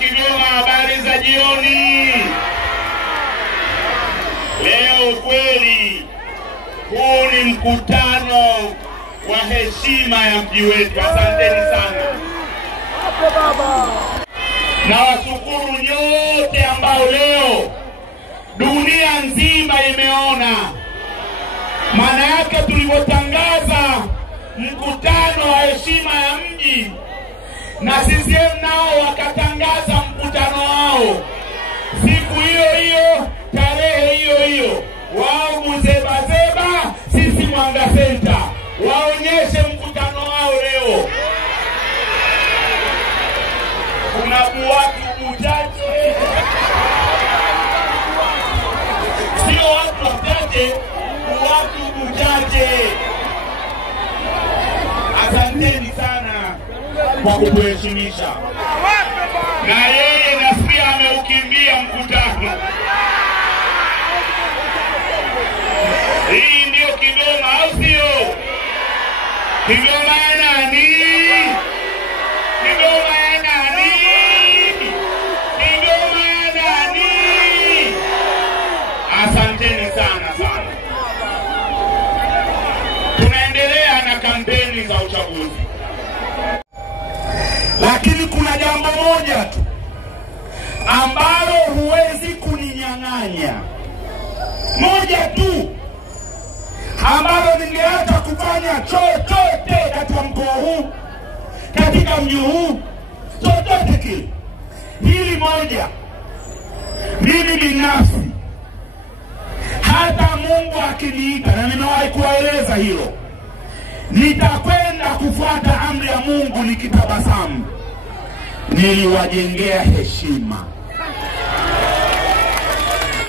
Kigoma, habari za jioni. Leo kweli huu ni mkutano wa heshima ya mji wetu. Asanteni sana. Na washukuru nyote ambao leo dunia nzima imeona. Maana yake tulipotangaza mkutano wa heshima ya mji, na CCM nao wakatangaza mkutano wao siku hiyo hiyo, tarehe hiyo hiyo. Wao Muzebazeba, sisi Mwanga Center, waonyeshe mkutano wao leo. Kuna watu uchache, sio watu wachache, watu uchache. Asanteni sana kwa kutuheshimisha. Na yeye nasikia ameukimbia mkutano. Hii ndio Kigoma, au sio? Kigoma ya nani? Kigoma ya nani? Kigoma ya nani? Asanteni sana sana. Tunaendelea na kampeni za uchaguzi. Lakini kuna jambo moja tu ambalo huwezi kuninyang'anya. Moja tu ambalo ningeacha kufanya chochote katika mkoa huu, katika mji huu, chochote kile. Hili moja, mimi binafsi, hata Mungu akiniita, na nimewahi kuwaeleza hilo, nitakwenda kufuata amri ya Mungu nikitabasamu. Niliwajengea heshima.